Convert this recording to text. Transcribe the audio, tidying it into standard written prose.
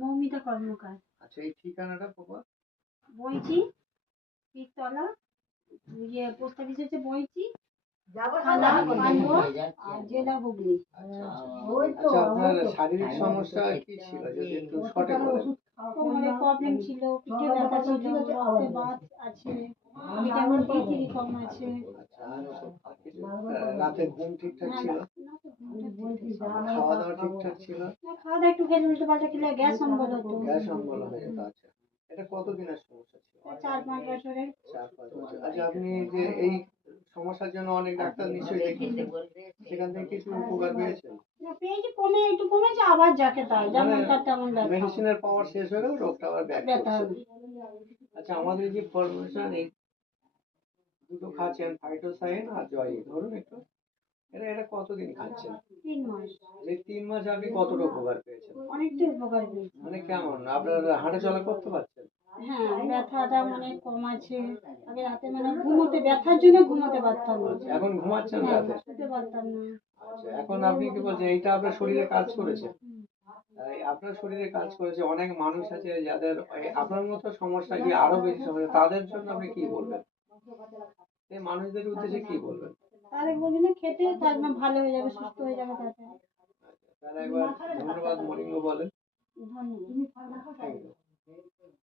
মৌমিতা কর্মকার। আচ্ছা, এই ঠিকানাটা proper? Boinchi, Pirtala, post office হচ্ছে বইচি, থানা পান্ডুয়া, আর জেলা হুগলি। আচ্ছা, আপনার শারীরিক সমস্যা কি ছিল যদি একটু শর্টে বলেন? কোমরে প্রবলেম ছিল, পিঠে ব্যথা ছিল, রক্তে বাত আছে, ভিটামিন D3 কম আছে। রাতে ঘুম ঠিকঠাক ছিল? খাওয়া দাওয়া ঠিকঠাক ছিল? খাওয়া দাওয়া একটু খেলে উল্টো পাল্টা খেলে গ্যাস অম্বল হতো। গ্যাস অম্বল হয়ে যেত। আচ্ছা, এটা কতদিনের সমস্যা ছিল? 4-5 বছরের। 4-5 বছর। আচ্ছা, আপনি যে এই সমস্যার জন্য অনেক ডাক্তার নিশ্চয়ই দেখিয়েছেন, সেখান থেকে কিছু উপকার পেয়েছেন? পেয়েছি, কমে একটু কমেছে, আবার যাকে তাই যেমনকার তেমন ব্যথা। মেডিসিনের পাওয়ার শেষ হয়ে গেল, রোগটা আবার ব্যাক করছে। আচ্ছা, আমাদের যে ফরমেশন এই দুটো খাচ্ছেন, ফাইটোসাইন আর জয়, ধরুন একটু এটা কতদিন খাচ্ছেন? 3 মাস। এই 3 মাসে আপনি কতটা উপকার পেয়েছেন? অনেকটাই উপকার পেয়েছি। মানে কেমন আপনার হাঁটা চলা করতে পারছেন? হ্যাঁ, ব্যথাটা মানে কম আছে। আগে রাতে মানে ঘুমোতে, ব্যথার জন্য ঘুমোতে পারতাম না। এখন ঘুমাচ্ছেন হ্যাঁ, রাতে? শুতে পারতাম না। আচ্ছা, এখন আপনি কি বলছেন এইটা আপনার শরীরে কাজ করেছে? আপনার শরীরে কাজ করেছে। অনেক মানুষ আছে যাদের আপনার মতো সমস্যা কি আরো বেশি সমস্যা, তাদের জন্য আপনি কি বলবেন? এই মানুষদের উদ্দেশ্যে কি বলবেন? তাহলে বলবি না খেতে, তারপর ভালো হয়ে যাবে, সুস্থ হয়ে যাবে তাড়াতাড়ি। তাহলে একবার ধন্যবাদ মরিঙ্গো বলেন। ধন্যবাদ। Thank you.